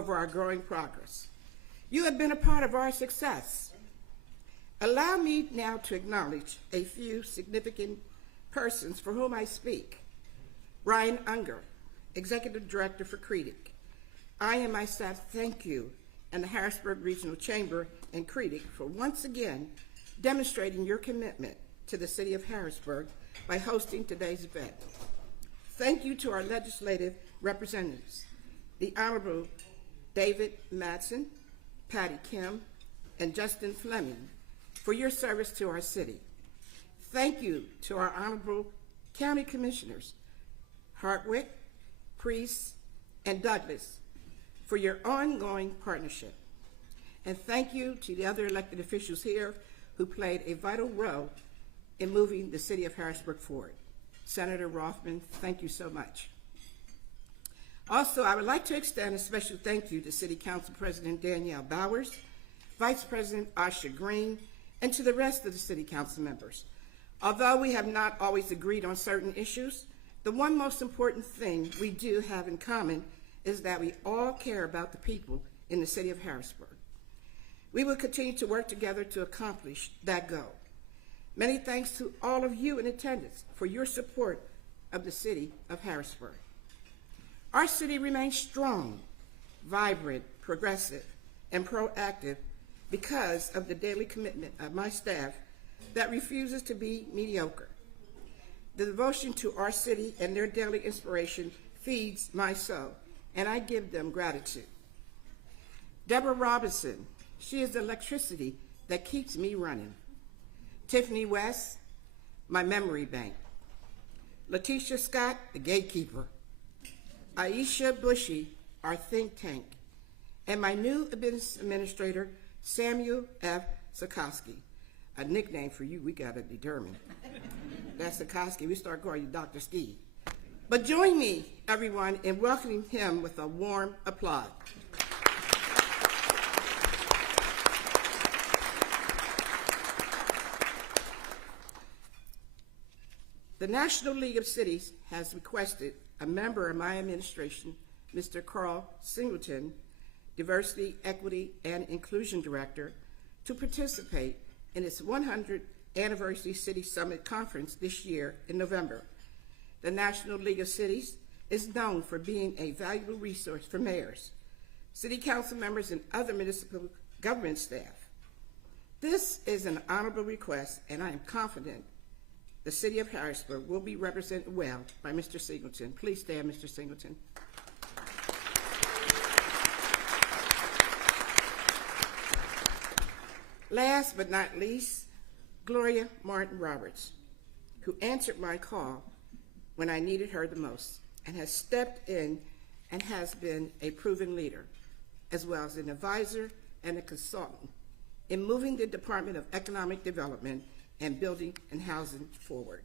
over our growing progress. You have been a part of our success. Allow me now to acknowledge a few significant persons for whom I speak. Ryan Unger, Executive Director for CREDIC. I and my staff thank you and the Harrisburg Regional Chamber and CREDIC for once again demonstrating your commitment to the city of Harrisburg by hosting today's event. Thank you to our legislative representatives, the Honorable David Madsen, Patty Kim, and Justin Fleming, for your service to our city. Thank you to our Honorable County Commissioners, Hartwick, Priest, and Douglas, for your ongoing partnership. And thank you to the other elected officials here who played a vital role in moving the city of Harrisburg forward. Senator Rothman, thank you so much. Also, I would like to extend a special thank you to City Council President Danielle Bowers, Vice President Asha Green, and to the rest of the City Council members. Although we have not always agreed on certain issues, the one most important thing we do have in common is that we all care about the people in the city of Harrisburg. We will continue to work together to accomplish that goal. Many thanks to all of you in attendance for your support of the city of Harrisburg. Our city remains strong, vibrant, progressive, and proactive because of the daily commitment of my staff that refuses to be mediocre. The devotion to our city and their daily inspiration feeds my soul, and I give them gratitude. Deborah Robinson, she is the electricity that keeps me running. Tiffany West, my memory bank. Letitia Scott, the gatekeeper. Aisha Bushy, our think tank. And my new business administrator, Samuel F. Sikowski. A nickname for you we gotta determine. That's Sikowski, we start calling you Dr. Ski. But join me, everyone, in welcoming him with a warm applause. The National League of Cities has requested a member of my administration, Mr. Carl Singleton, Diversity, Equity, and Inclusion Director, to participate in its 100th Anniversary City Summit Conference this year in November. The National League of Cities is known for being a valuable resource for mayors, city council members, and other municipal government staff. This is an honorable request, and I am confident the city of Harrisburg will be represented well by Mr. Singleton. Please stand, Mr. Singleton. Last but not least, Gloria Martin Roberts, who answered my call when I needed her the most and has stepped in and has been a proven leader, as well as an advisor and a consultant in moving the Department of Economic Development and Building and Housing forward.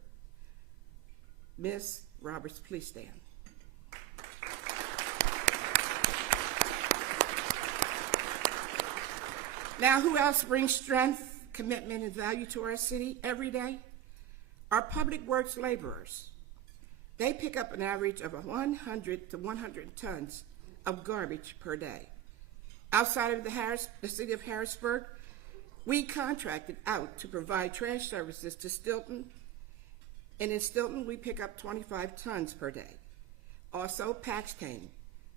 Ms. Roberts, please stand. Now, who else brings strength, commitment, and value to our city every day? Our public works laborers. They pick up an average of 100 to 100 tons of garbage per day. Outside of the city of Harrisburg, we contracted out to provide trash services to Stilton, and in Stilton, we pick up 25 tons per day. Also, Paxton,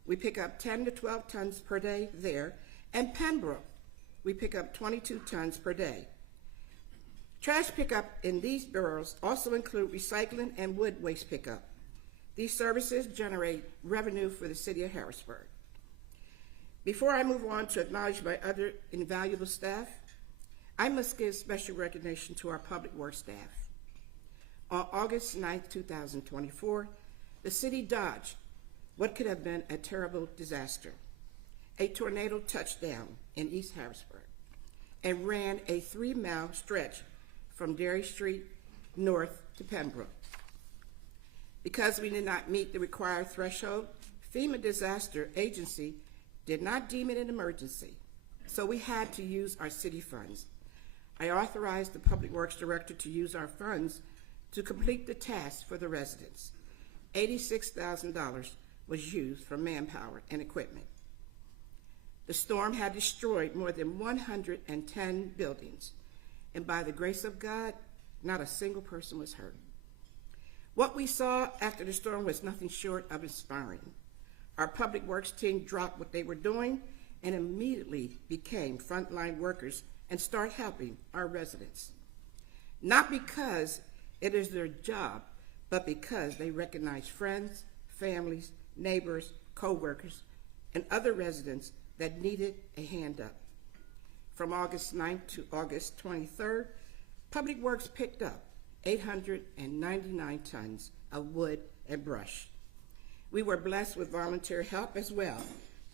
we pick up 10 to 12 tons per day there, and Pembroke, we pick up 22 tons per day. Trash pickup in these boroughs also include recycling and wood waste pickup. These services generate revenue for the city of Harrisburg. Before I move on to acknowledge my other invaluable staff, I must give special recognition to our public works staff. On August 9, 2024, the city dodged what could have been a terrible disaster, a tornado touchdown in East Harrisburg, and ran a 3-mile stretch from Dairy Street north to Pembroke. Because we did not meet the required threshold, FEMA Disaster Agency did not deem it an emergency, so we had to use our city funds. I authorized the Public Works Director to use our funds to complete the task for the residents. $86,000 was used for manpower and equipment. The storm had destroyed more than 110 buildings, and by the grace of God, not a single person was hurt. What we saw after the storm was nothing short of inspiring. Our public works team dropped what they were doing and immediately became frontline workers and start helping our residents. Not because it is their job, but because they recognize friends, families, neighbors, co-workers, and other residents that needed a hand up. From August 9th to August 23rd, Public Works picked up 899 tons of wood and brush. We were blessed with volunteer help as well,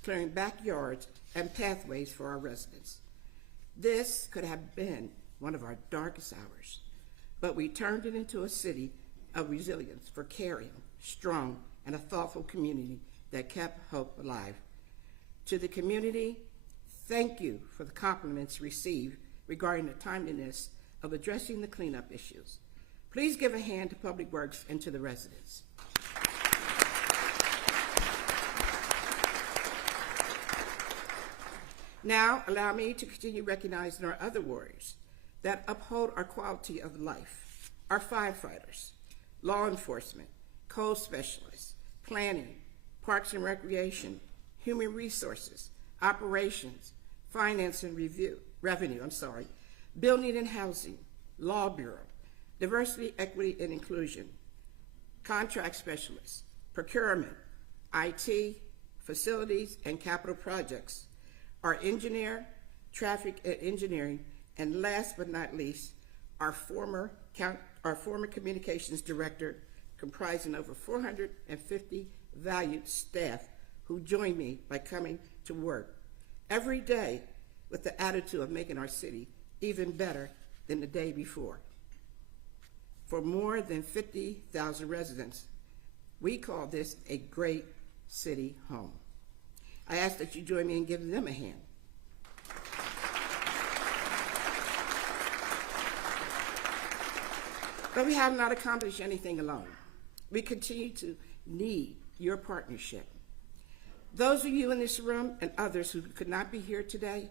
clearing backyards and pathways for our residents. This could have been one of our darkest hours, but we turned it into a city of resilience for caring, strong, and a thoughtful community that kept hope alive. To the community, thank you for the compliments received regarding the timeliness of addressing the cleanup issues. Please give a hand to Public Works and to the residents. Now, allow me to continue recognizing our other warriors that uphold our quality of life, our firefighters, law enforcement, code specialists, planning, parks and recreation, human resources, operations, finance and revenue, building and housing, law bureau, diversity, equity, and inclusion, contract specialists, procurement, IT, facilities, and capital projects, our engineer, traffic and engineering, and last but not least, our former communications director, comprising over 450 valued staff who join me by coming to work every day with the attitude of making our city even better than the day before. For more than 50,000 residents, we call this a great city home. I ask that you join me in giving them a hand. But we have not accomplished anything alone. We continue to need your partnership. Those of you in this room and others who could not be here today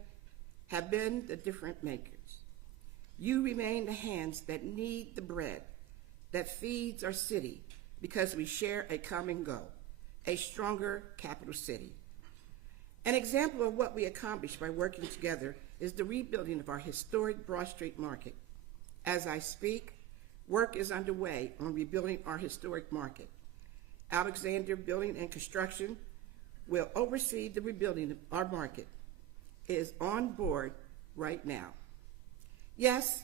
have been the difference makers. You remain the hands that knead the bread that feeds our city because we share a common goal, a stronger capital city. An example of what we accomplished by working together is the rebuilding of our historic Broad Street Market. As I speak, work is underway on rebuilding our historic market. Alexander Building and Construction will oversee the rebuilding of our market. It is on board right now. Yes,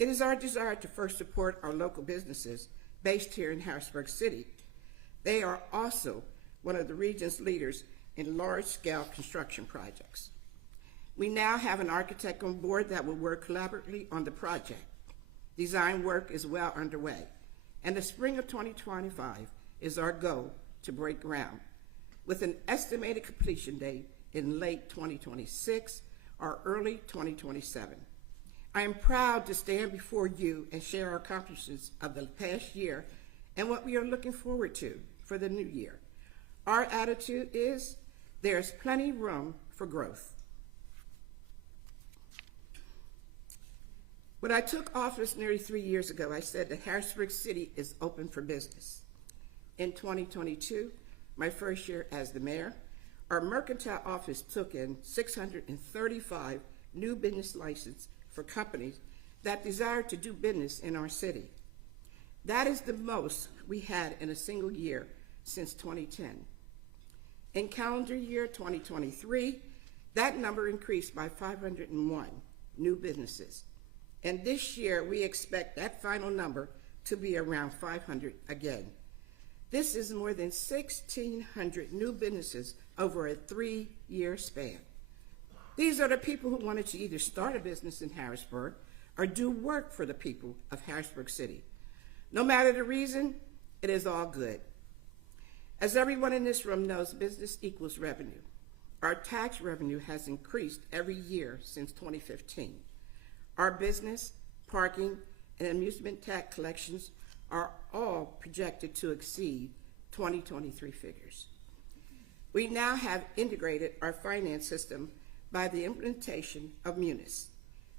it is our desire to first support our local businesses based here in Harrisburg City. They are also one of the region's leaders in large-scale construction projects. We now have an architect on board that will work collaboratively on the project. Design work is well underway, and the spring of 2025 is our goal to break ground, with an estimated completion date in late 2026 or early 2027. I am proud to stand before you and share our accomplishments of the past year and what we are looking forward to for the new year. Our attitude is there's plenty room for growth. When I took office nearly 3 years ago, I said that Harrisburg City is open for business. In 2022, my first year as the mayor, our mercantile office took in 635 new business licenses for companies that desire to do business in our city. That is the most we had in a single year since 2010. In calendar year 2023, that number increased by 501 new businesses. And this year, we expect that final number to be around 500 again. This is more than 1,600 new businesses over a 3-year span. These are the people who wanted to either start a business in Harrisburg or do work for the people of Harrisburg City. No matter the reason, it is all good. As everyone in this room knows, business equals revenue. Our tax revenue has increased every year since 2015. Our business, parking, and amusement tax collections are all projected to exceed 2023 figures. We now have integrated our finance system by the implementation of Munis,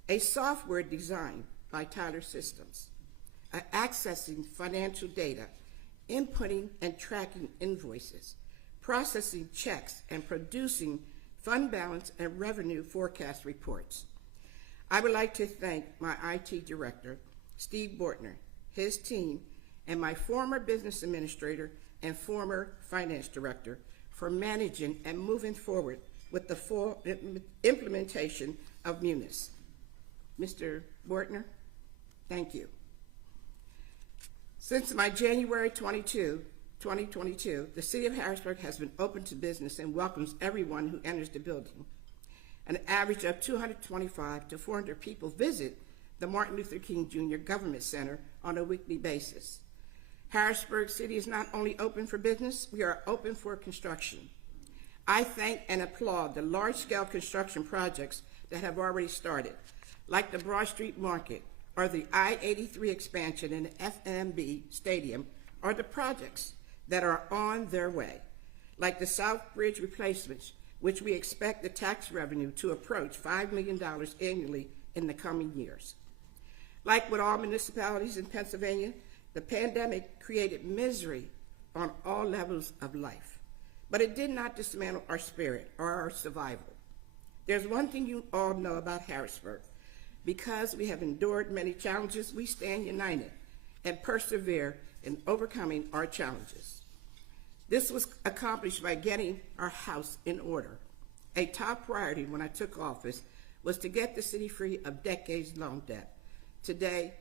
a software designed by Tyler Systems, accessing financial data, inputting and tracking invoices, processing checks, and producing fund balance and revenue forecast reports. I would like to thank my IT director, Steve Bortner, his team, and my former business administrator and former finance director for managing and moving forward with the full implementation of Munis. Mr. Bortner, thank you. Since my January 2022, the City of Harrisburg has been open to business and welcomes everyone who enters the building. An average of 225 to 400 people visit the Martin Luther King Jr. Government Center on a weekly basis. Harrisburg City is not only open for business, we are open for construction. I thank and applaud the large-scale construction projects that have already started, like the Broad Street Market or the I-83 expansion in the FMB Stadium, or the projects that are on their way, like the South Bridge replacements, which we expect the tax revenue to approach $5 million annually in the coming years. Like with all municipalities in Pennsylvania, the pandemic created misery on all levels of life, but it did not dismantle our spirit or our survival. There's one thing you all know about Harrisburg. Because we have endured many challenges, we stand united and persevere in overcoming our challenges. This was accomplished by getting our house in order. A top priority when I took office was to get the city free of decades-long debt. Today,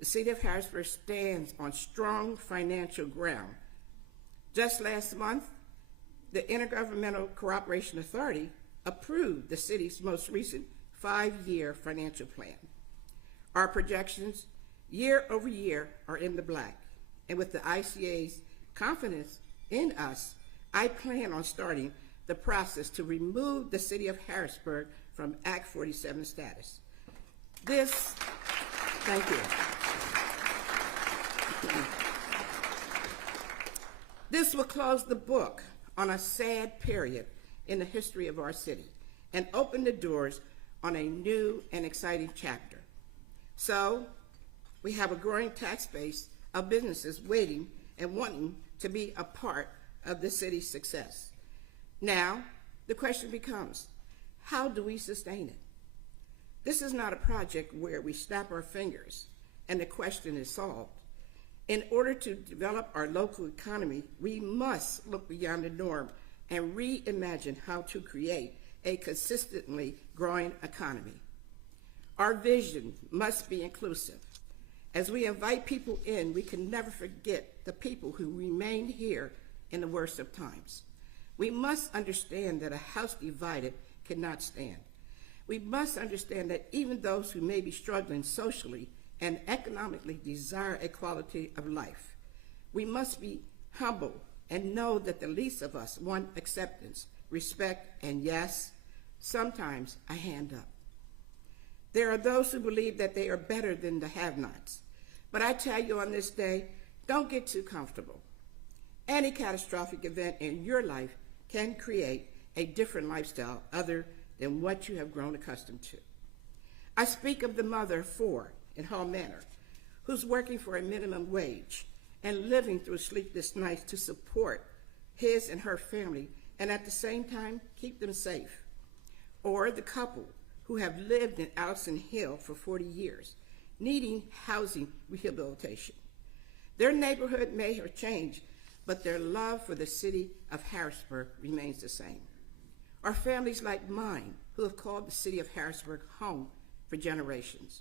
the City of Harrisburg stands on strong financial ground. Just last month, the Intergovernmental Cooperation Authority approved the city's most recent 5-year financial plan. Our projections year over year are in the black, and with the ICA's confidence in us, I plan on starting the process to remove the City of Harrisburg from Act 47 status. Thank you. This will close the book on a sad period in the history of our city and open the doors on a new and exciting chapter. So, we have a growing tax base of businesses waiting and wanting to be a part of the city's success. Now, the question becomes, how do we sustain it? This is not a project where we snap our fingers and the question is solved. In order to develop our local economy, we must look beyond the norm and reimagine how to create a consistently growing economy. Our vision must be inclusive. As we invite people in, we can never forget the people who remained here in the worst of times. We must understand that a house divided cannot stand. We must understand that even those who may be struggling socially and economically desire a quality of life. We must be humble and know that the least of us want acceptance, respect, and yes, sometimes a hand up. There are those who believe that they are better than the have-nots. But I tell you on this day, don't get too comfortable. Any catastrophic event in your life can create a different lifestyle other than what you have grown accustomed to. I speak of the mother of 4 in Hall Manor, who's working for a minimum wage and living through sleepless nights to support his and her family and at the same time keep them safe. Or the couple who have lived in Allison Hill for 40 years, needing housing rehabilitation. Their neighborhood may have changed, but their love for the city of Harrisburg remains the same. Or families like mine who have called the city of Harrisburg home for generations,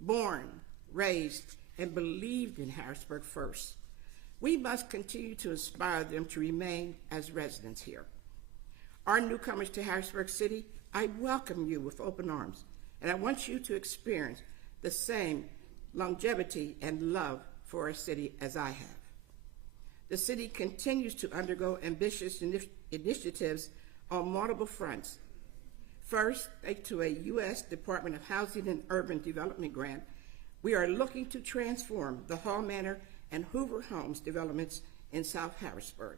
born, raised, and believed in Harrisburg first. We must continue to inspire them to remain as residents here. Our newcomers to Harrisburg City, I welcome you with open arms, and I want you to experience the same longevity and love for our city as I have. The city continues to undergo ambitious initiatives on multiple fronts. First, thanks to a U.S. Department of Housing and Urban Development grant, we are looking to transform the Hall Manor and Hoover Homes developments in South Harrisburg.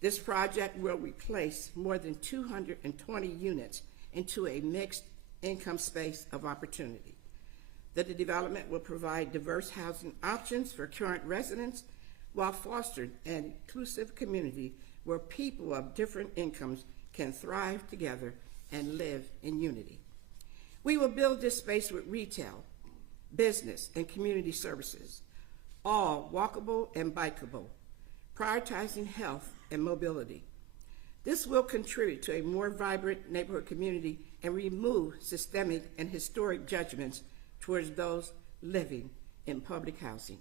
This project will replace more than 220 units into a mixed income space of opportunity. That the development will provide diverse housing options for current residents while fostering an inclusive community where people of different incomes can thrive together and live in unity. We will build this space with retail, business, and community services, all walkable and bikeable, prioritizing health and mobility. This will contribute to a more vibrant neighborhood community and remove systemic and historic judgments towards those living in public housing.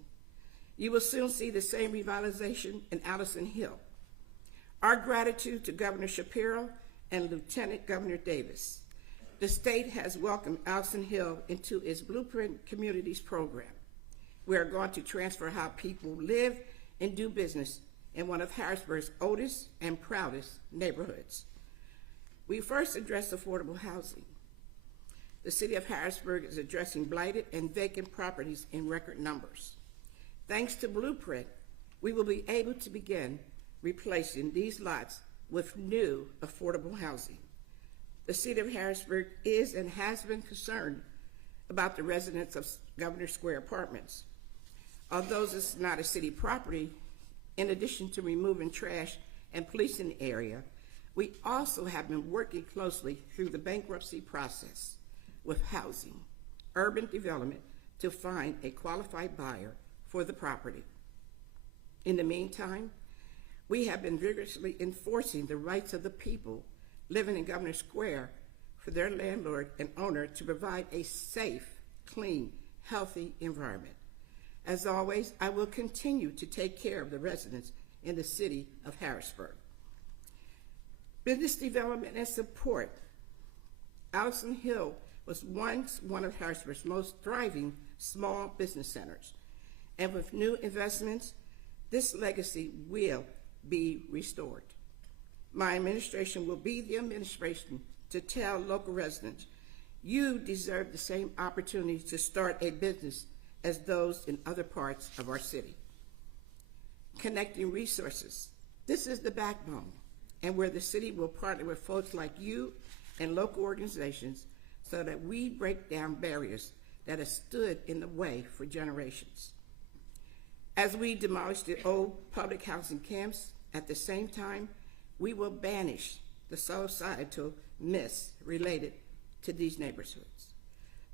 You will soon see the same revitalization in Allison Hill. Our gratitude to Governor Shapiro and Lieutenant Governor Davis. The state has welcomed Allison Hill into its Blueprint Communities program. We are going to transfer how people live and do business in one of Harrisburg's oldest and proudest neighborhoods. We first address affordable housing. The city of Harrisburg is addressing blighted and vacant properties in record numbers. Thanks to Blueprint, we will be able to begin replacing these lots with new affordable housing. The city of Harrisburg is and has been concerned about the residents of Governor Square Apartments. Although this is not a city property, in addition to removing trash and policing the area, we also have been working closely through the bankruptcy process with housing, urban development to find a qualified buyer for the property. In the meantime, we have been vigorously enforcing the rights of the people living in Governor Square for their landlord and owner to provide a safe, clean, healthy environment. As always, I will continue to take care of the residents in the city of Harrisburg. Business development and support. Allison Hill was once one of Harrisburg's most thriving small business centers. And with new investments, this legacy will be restored. My administration will be the administration to tell local residents, you deserve the same opportunity to start a business as those in other parts of our city. Connecting resources. This is the backbone, and where the city will partner with folks like you and local organizations so that we break down barriers that have stood in the way for generations. As we demolish the old public housing camps, at the same time, we will banish the societal myths related to these neighborhoods.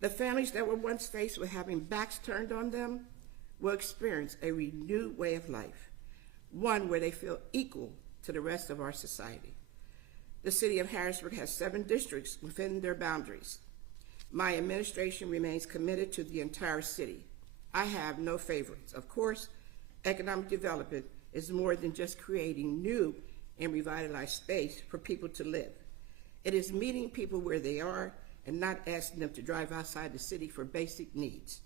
The families that were once faced with having backs turned on them will experience a renewed way of life, one where they feel equal to the rest of our society. The city of Harrisburg has 7 districts within their boundaries. My administration remains committed to the entire city. I have no favorites. Of course, economic development is more than just creating new and revitalized space for people to live. It is meeting people where they are and not asking them to drive outside the city for basic needs.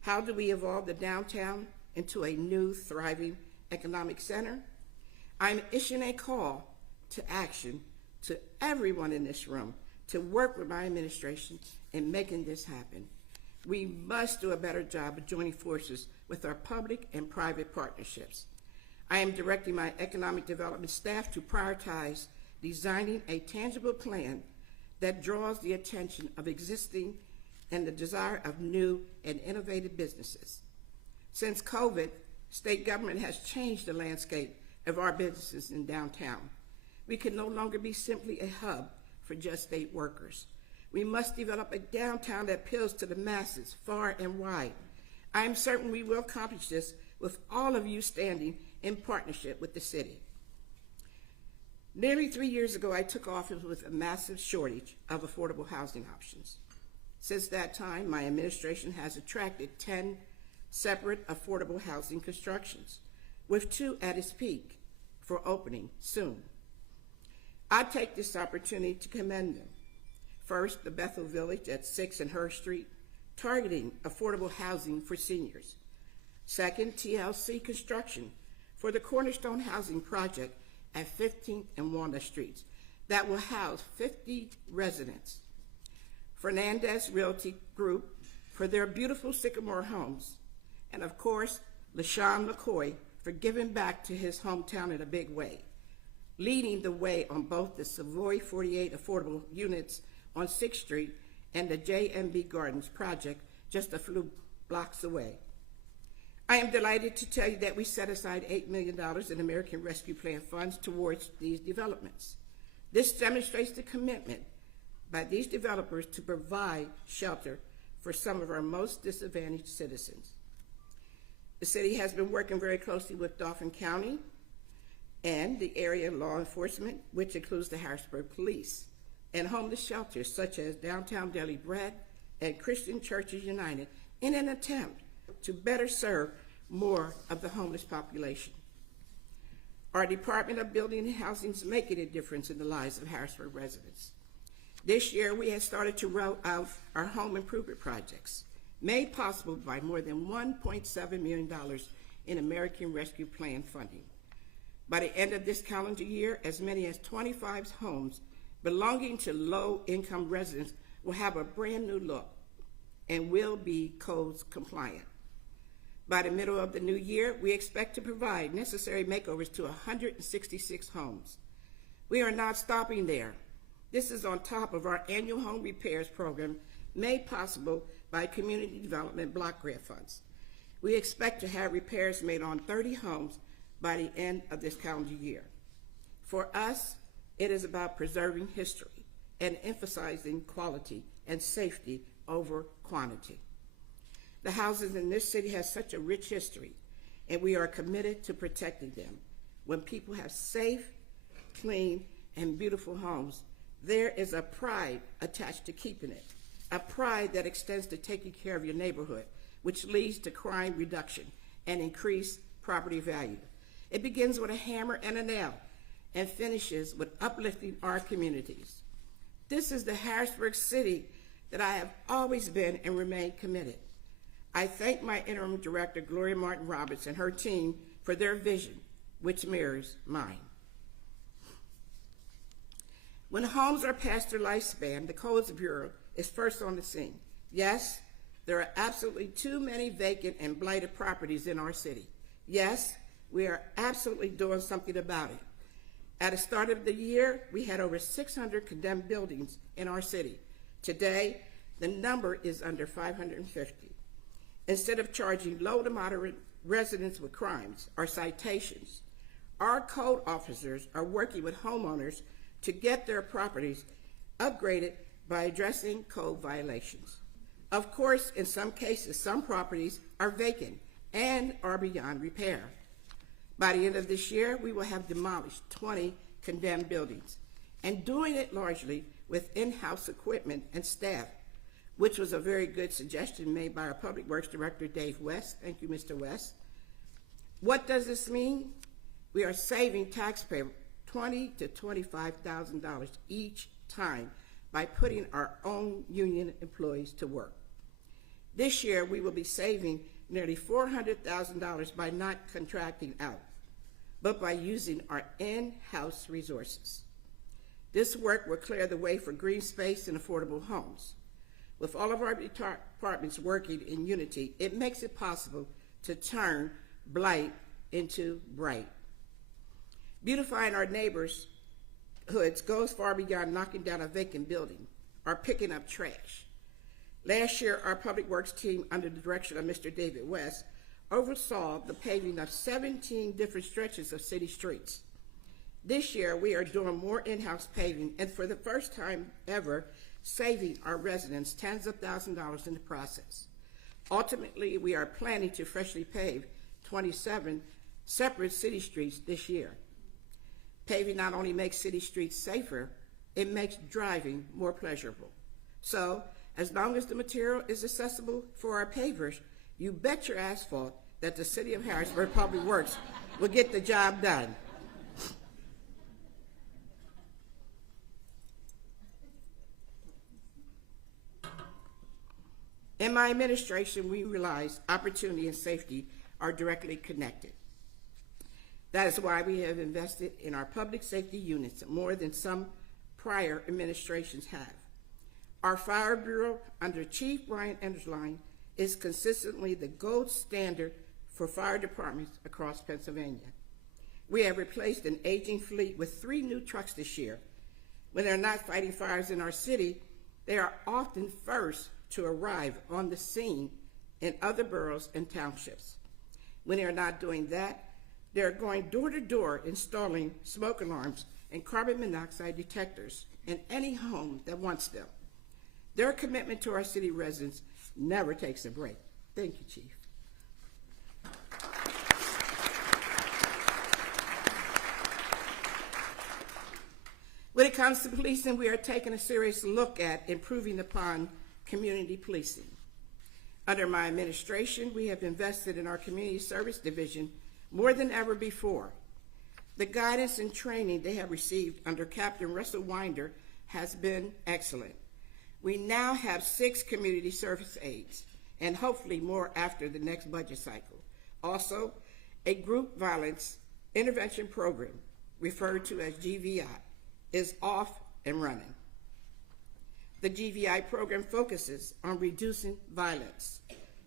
How do we evolve the downtown into a new, thriving economic center? I'm issuing a call to action to everyone in this room to work with my administration in making this happen. We must do a better job of joining forces with our public and private partnerships. I am directing my economic development staff to prioritize designing a tangible plan that draws the attention of existing and the desire of new and innovative businesses. Since COVID, state government has changed the landscape of our businesses in downtown. We can no longer be simply a hub for just state workers. We must develop a downtown that appeals to the masses far and wide. I am certain we will accomplish this with all of you standing in partnership with the city. Nearly 3 years ago, I took office with a massive shortage of affordable housing options. Since that time, my administration has attracted 10 separate affordable housing constructions, with 2 at its peak for opening soon. I take this opportunity to commend them. First, the Bethel Village at 6th and Hurst Street, targeting affordable housing for seniors. Second, TLC Construction for the Cornerstone Housing Project at 15th and Wanda Streets that will house 50 residents. Fernandez Realty Group for their beautiful Sycamore homes. And of course, LaShawn McCoy for giving back to his hometown in a big way, leading the way on both the Savoy 48 affordable units on 6th Street and the JMB Gardens project just a few blocks away. I am delighted to tell you that we set aside $8 million in American Rescue Plan funds towards these developments. This demonstrates the commitment by these developers to provide shelter for some of our most disadvantaged citizens. The city has been working very closely with Dauphin County and the area law enforcement, which includes the Harrisburg Police, and homeless shelters such as Downtown Daily Bread and Christian Churches United in an attempt to better serve more of the homeless population. Our Department of Building and Housing is making a difference in the lives of Harrisburg residents. This year, we have started to roll out our home improvement projects, made possible by more than $1.7 million in American Rescue Plan funding. By the end of this calendar year, as many as 25 homes belonging to low-income residents will have a brand new look and will be codes compliant. By the middle of the new year, we expect to provide necessary makeovers to 166 homes. We are not stopping there. This is on top of our annual home repairs program made possible by Community Development Block Grant funds. We expect to have repairs made on 30 homes by the end of this calendar year. For us, it is about preserving history and emphasizing quality and safety over quantity. The houses in this city have such a rich history, and we are committed to protecting them. When people have safe, clean, and beautiful homes, there is a pride attached to keeping it, a pride that extends to taking care of your neighborhood, which leads to crime reduction and increased property value. It begins with a hammer and a nail and finishes with uplifting our communities. This is the Harrisburg city that I have always been and remain committed. I thank my interim director, Gloria Martin Roberts, and her team for their vision, which mirrors mine. When homes are past their lifespan, the Codes Bureau is first on the scene. Yes, there are absolutely too many vacant and blighted properties in our city. Yes, we are absolutely doing something about it. At the start of the year, we had over 600 condemned buildings in our city. Today, the number is under 550. Instead of charging low to moderate residents with crimes or citations, our code officers are working with homeowners to get their properties upgraded by addressing code violations. Of course, in some cases, some properties are vacant and are beyond repair. By the end of this year, we will have demolished 20 condemned buildings, and doing it largely with in-house equipment and staff, which was a very good suggestion made by our Public Works Director, Dave West. Thank you, Mr. West. What does this mean? We are saving taxpayers $20,000 to $25,000 each time by putting our own union employees to work. This year, we will be saving nearly $400,000 by not contracting out, but by using our in-house resources. This work will clear the way for green space and affordable homes. With all of our departments working in unity, it makes it possible to turn blight into bright. Beautifying our neighborhoods goes far beyond knocking down a vacant building or picking up trash. Last year, our Public Works team, under the direction of Mr. David West, oversaw the paving of 17 different stretches of city streets. This year, we are doing more in-house paving, and for the first time ever, saving our residents tens of thousands of dollars in the process. Ultimately, we are planning to freshly pave 27 separate city streets this year. Paving not only makes city streets safer, it makes driving more pleasurable. So, as long as the material is accessible for our pavers, you bet your asphalt that the City of Harrisburg Public Works will get the job done. In my administration, we realize opportunity and safety are directly connected. That is why we have invested in our public safety units more than some prior administrations have. Our Fire Bureau, under Chief Brian Endersline, is consistently the gold standard for fire departments across Pennsylvania. We have replaced an aging fleet with 3 new trucks this year. When they're not fighting fires in our city, They are often first to arrive on the scene in other boroughs and townships. When they are not doing that, they are going door to door installing smoke alarms and carbon monoxide detectors in any home that wants them. Their commitment to our city residents never takes a break. Thank you, Chief. When it comes to policing, we are taking a serious look at improving upon community policing. Under my administration, we have invested in our community service division more than ever before. The guidance and training they have received under Captain Russell Winder has been excellent. We now have 6 community service aides, and hopefully more after the next budget cycle. Also, a group violence intervention program, referred to as GVI, is off and running. The GVI program focuses on reducing violence,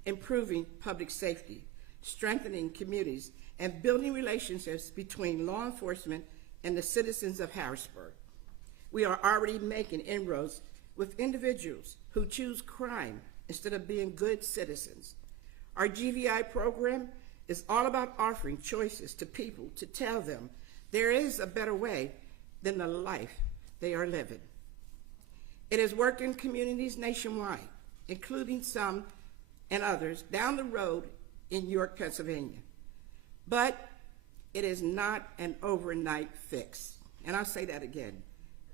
improving public safety, strengthening communities, and building relationships between law enforcement and the citizens of Harrisburg. We are already making inroads with individuals who choose crime instead of being good citizens. Our GVI program is all about offering choices to people to tell them there is a better way than the life they are living. It has worked in communities nationwide, including some and others down the road in York, Pennsylvania. But it is not an overnight fix. And I'll say that again.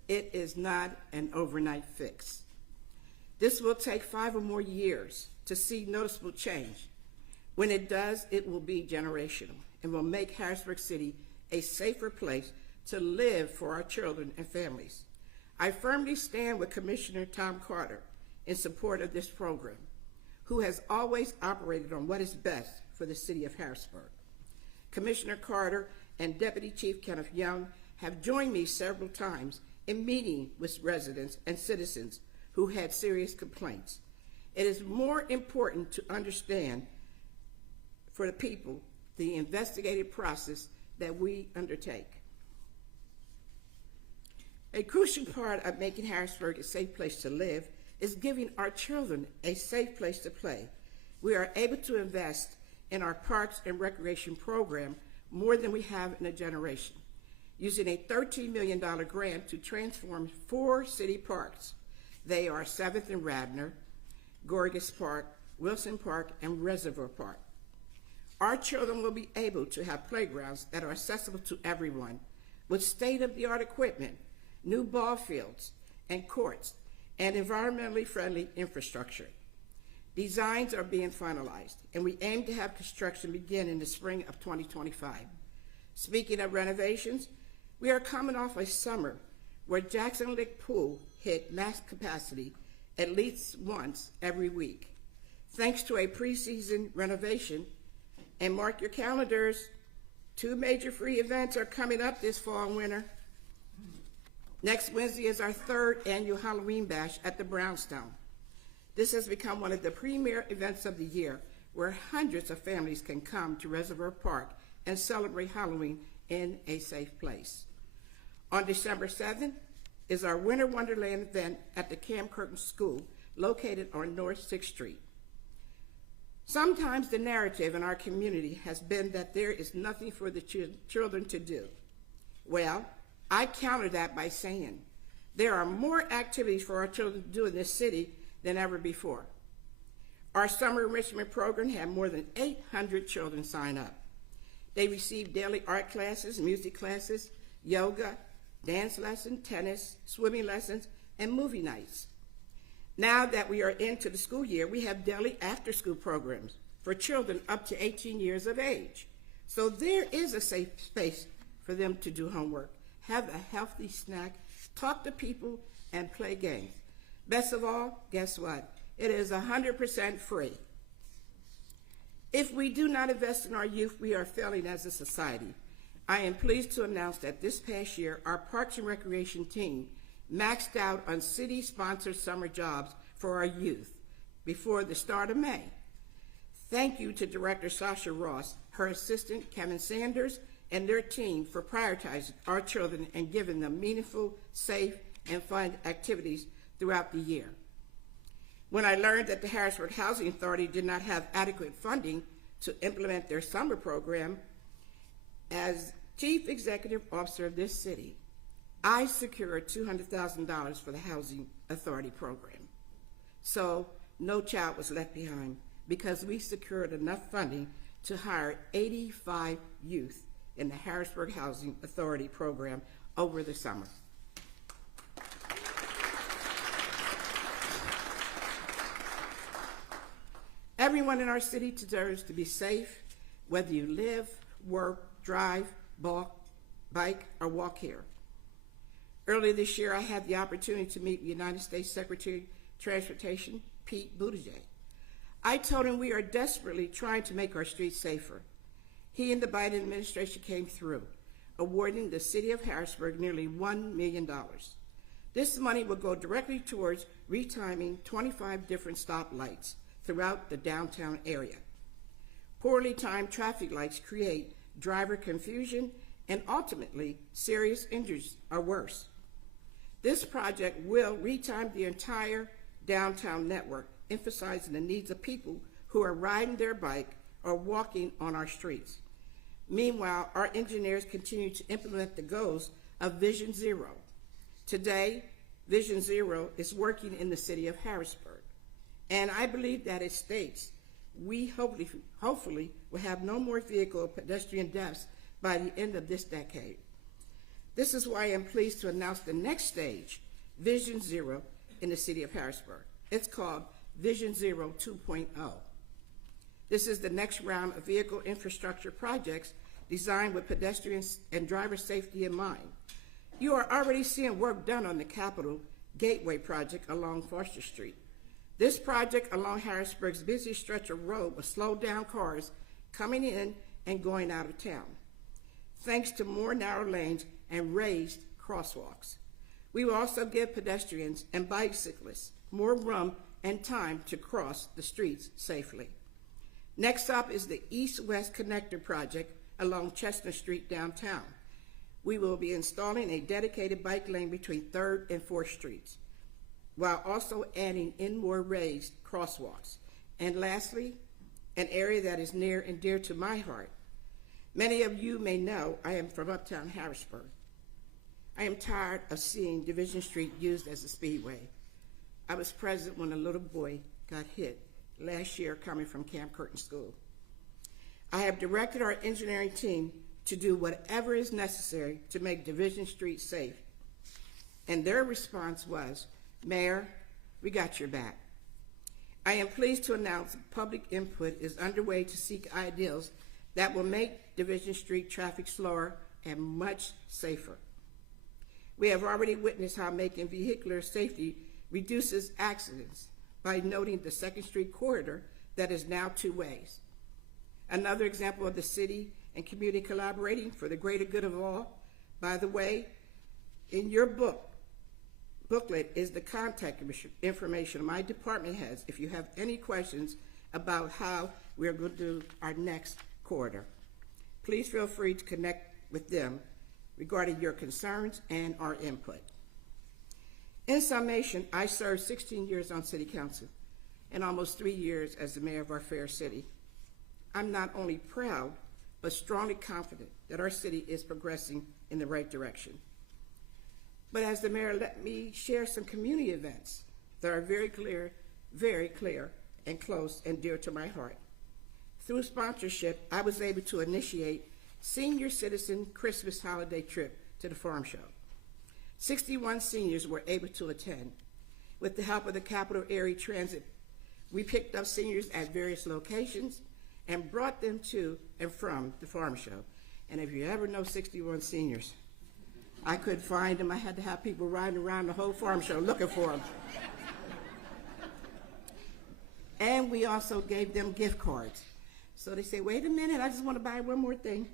It is not an overnight fix. This will take 5 or more years to see noticeable change. When it does, it will be generational and will make Harrisburg City a safer place to live for our children and families. I firmly stand with Commissioner Tom Carter in support of this program, who has always operated on what is best for the city of Harrisburg. Commissioner Carter and Deputy Chief Kenneth Young have joined me several times in meeting with residents and citizens who had serious complaints. It is more important to understand for the people the investigative process that we undertake. A crucial part of making Harrisburg a safe place to live is giving our children a safe place to play. We are able to invest in our parks and recreation program more than we have in a generation, using a $13 million grant to transform 4 city parks. They are 7th and Radnor, Gorgas Park, Wilson Park, and Reservoir Park. Our children will be able to have playgrounds that are accessible to everyone with state-of-the-art equipment, new ball fields and courts, and environmentally friendly infrastructure. Designs are being finalized, and we aim to have construction begin in the spring of 2025. Speaking of renovations, we are coming off a summer where Jackson Lake Pool hit max capacity at least once every week. Thanks to a preseason renovation, and mark your calendars, 2 major free events are coming up this fall and winter. Next Wednesday is our 3rd annual Halloween Bash at the Brownstone. This has become one of the premier events of the year, where hundreds of families can come to Reservoir Park and celebrate Halloween in a safe place. On December 7th is our Winter Wonderland event at the Cam Curtin School, located on North 6th Street. Sometimes the narrative in our community has been that there is nothing for the children to do. Well, I counter that by saying there are more activities for our children to do in this city than ever before. Our summer enrichment program had more than 800 children sign up. They received daily art classes, music classes, yoga, dance lessons, tennis, swimming lessons, and movie nights. Now that we are into the school year, we have daily after-school programs for children up to 18 years of age. So there is a safe space for them to do homework, have a healthy snack, talk to people, and play games. Best of all, guess what? It is 100% free. If we do not invest in our youth, we are failing as a society. I am pleased to announce that this past year, our Parks and Recreation team maxed out on city-sponsored summer jobs for our youth before the start of May. Thank you to Director Sasha Ross, her assistant Kevin Sanders, and their team for prioritizing our children and giving them meaningful, safe, and fun activities throughout the year. When I learned that the Harrisburg Housing Authority did not have adequate funding to implement their summer program, as Chief Executive Officer of this city, I secured $200,000 for the Housing Authority program. So no child was left behind because we secured enough funding to hire 85 youth in the Harrisburg Housing Authority program over the summer. Everyone in our city deserves to be safe, whether you live, work, drive, bike, or walk here. Earlier this year, I had the opportunity to meet United States Secretary of Transportation, Pete Buttigieg. I told him we are desperately trying to make our streets safer. He and the Biden administration came through, awarding the city of Harrisburg nearly $1 million. This money will go directly towards retiming 25 different stoplights throughout the downtown area. Poorly timed traffic lights create driver confusion and ultimately serious injuries or worse. This project will retime the entire downtown network, emphasizing the needs of people who are riding their bike or walking on our streets. Meanwhile, our engineers continue to implement the goals of Vision Zero. Today, Vision Zero is working in the city of Harrisburg, and I believe that it states we hopefully will have no more vehicle or pedestrian deaths by the end of this decade. This is why I'm pleased to announce the next stage, Vision Zero, in the city of Harrisburg. It's called Vision Zero 2.0. This is the next round of vehicle infrastructure projects designed with pedestrians and driver safety in mind. You are already seeing work done on the Capitol Gateway project along Foster Street. This project along Harrisburg's busiest stretch of road will slow down cars coming in and going out of town, thanks to more narrow lanes and raised crosswalks. We will also give pedestrians and bicyclists more room and time to cross the streets safely. Next up is the East-West Connector project along Chestnut Street downtown. We will be installing a dedicated bike lane between 3rd and 4th Streets, while also adding in more raised crosswalks. And lastly, an area that is near and dear to my heart. Many of you may know I am from uptown Harrisburg. I am tired of seeing Division Street used as a speedway. I was present when a little boy got hit last year coming from Camp Curtin School. I have directed our engineering team to do whatever is necessary to make Division Street safe. And their response was, Mayor, we got your back. I am pleased to announce public input is underway to seek ideas that will make Division Street traffic slower and much safer. We have already witnessed how making vehicular safety reduces accidents by noting the 2nd Street corridor that is now 2 ways. Another example of the city and community collaborating for the greater good of all, by the way, in your booklet is the contact information of my department heads if you have any questions about how we're going to do our next corridor. Please feel free to connect with them regarding your concerns and our input. In summation, I served 16 years on City Council and almost 3 years as the mayor of our fair city. I'm not only proud, but strongly confident that our city is progressing in the right direction. But as the mayor, let me share some community events that are very clear and close and dear to my heart. Through sponsorship, I was able to initiate Senior Citizen Christmas Holiday Trip to the Farm Show. 61 seniors were able to attend. With the help of the Capital Area Transit, we picked up seniors at various locations and brought them to and from the Farm Show. And if you ever know 61 seniors, I couldn't find them. I had to have people riding around the whole Farm Show looking for them. And we also gave them gift cards. So they say, wait a minute, I just want to buy one more thing.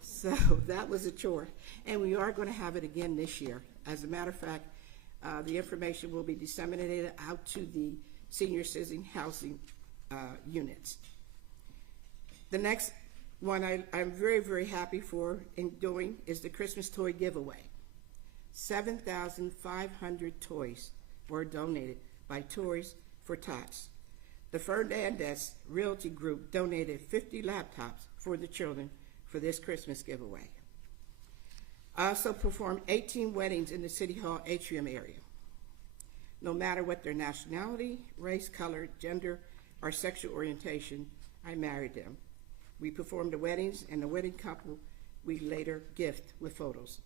So that was a chore. And we are going to have it again this year. As a matter of fact, the information will be disseminated out to the senior citizen housing units. The next one I'm very, very happy for in doing is the Christmas toy giveaway. 7,500 toys were donated by Toys for Tots. The Fernandez Realty Group donated 50 laptops for the children for this Christmas giveaway. I also performed 18 weddings in the City Hall atrium area. No matter what their nationality, race, color, gender, or sexual orientation, I married them. We performed the weddings, and the wedding couple we later gift with photos.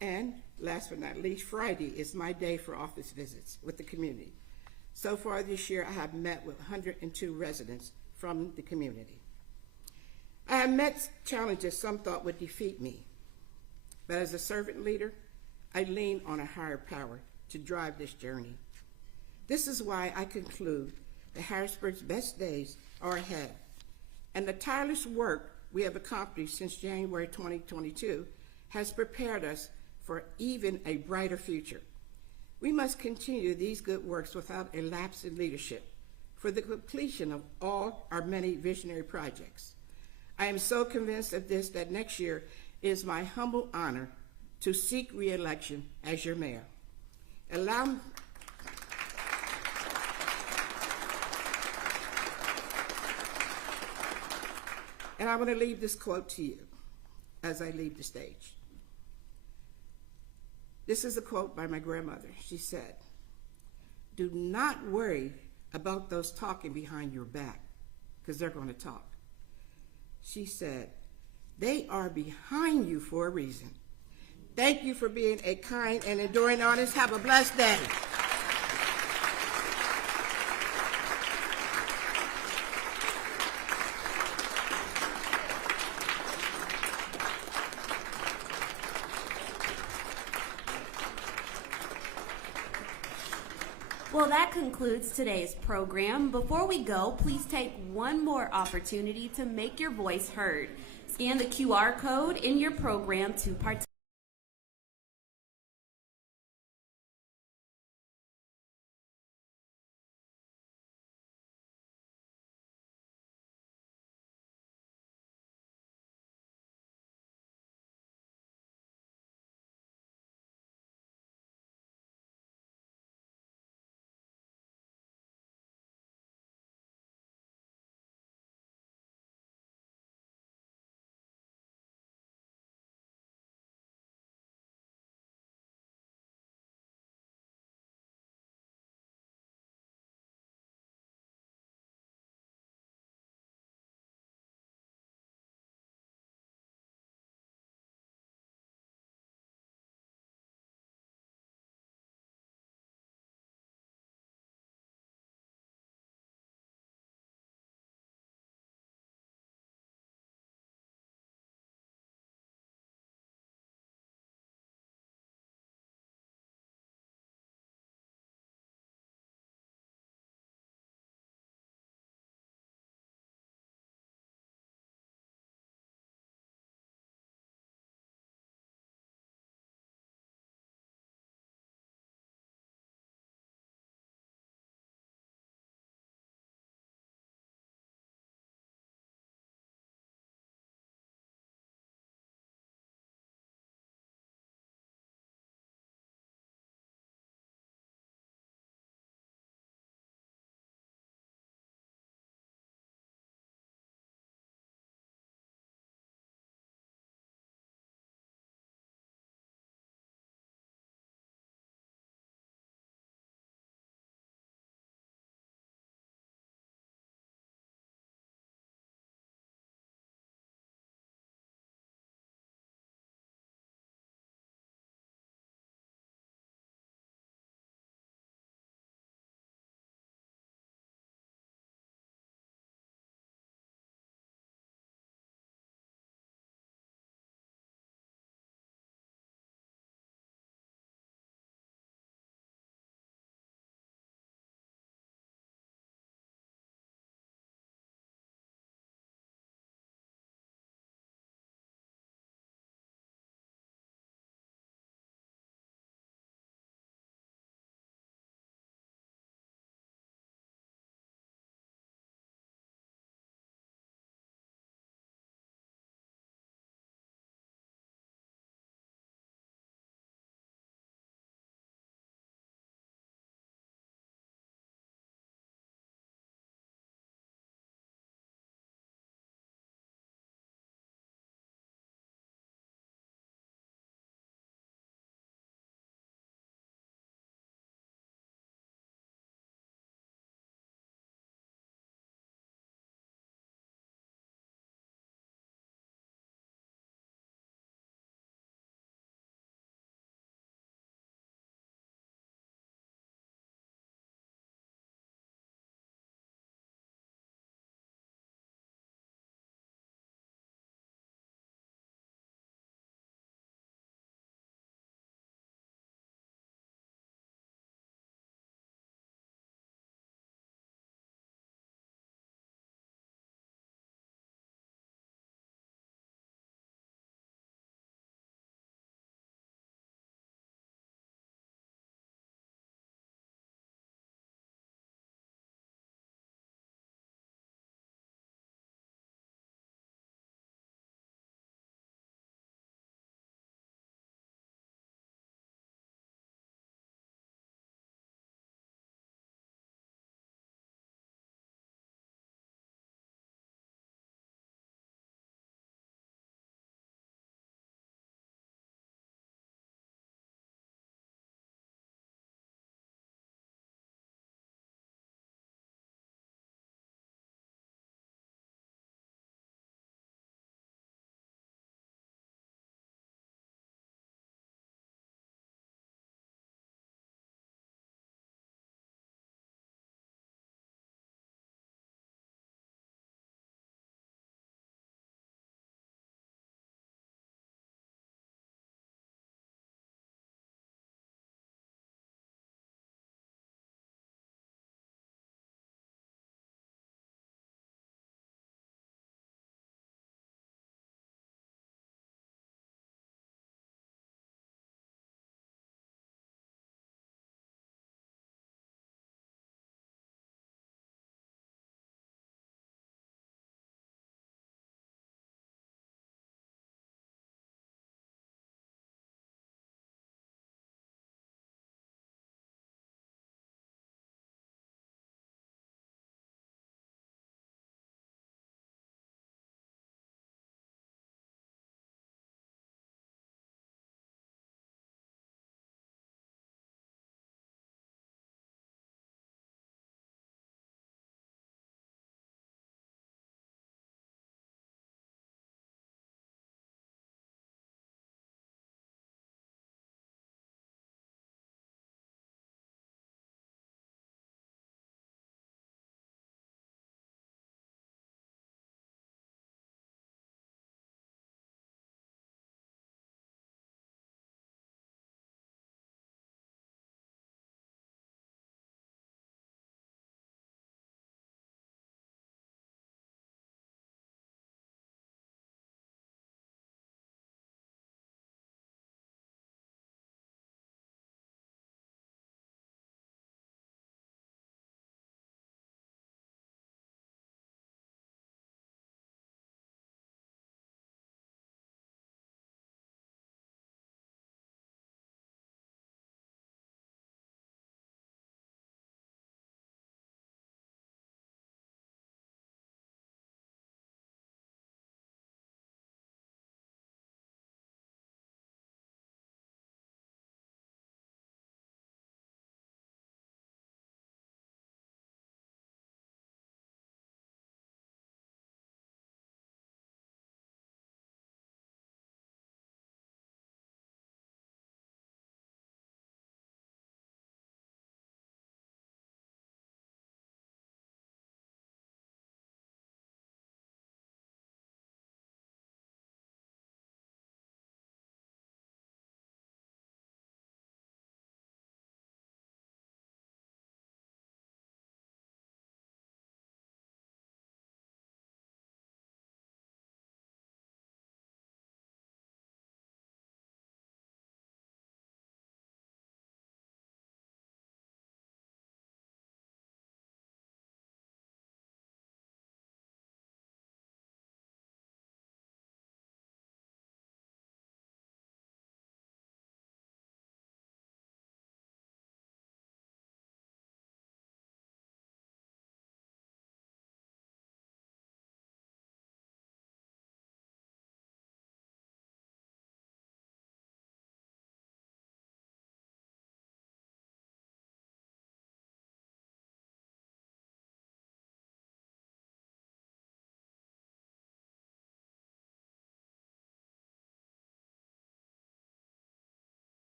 And last but not least, Friday is my day for office visits with the community. So far this year, I have met with 102 residents from the community. I have met challenges some thought would defeat me, but as a servant leader, I lean on a higher power to drive this journey. This is why I conclude that Harrisburg's best days are ahead, and the tireless work we have accomplished since January 2022 has prepared us for even a brighter future. We must continue these good works without a lapse in leadership for the completion of all our many visionary projects. I am so convinced of this that next year is my humble honor to seek re-election as your mayor. And I want to leave this quote to you as I leave the stage. This is a quote by my grandmother. She said, "Do not worry about those talking behind your back, because they're going to talk." She said, "They are behind you for a reason." Thank you for being a kind and enduring artist. Have a blessed day. Well, that concludes today's program. Before we go, please take one more opportunity to make your voice heard. Scan the QR code in your program to participate.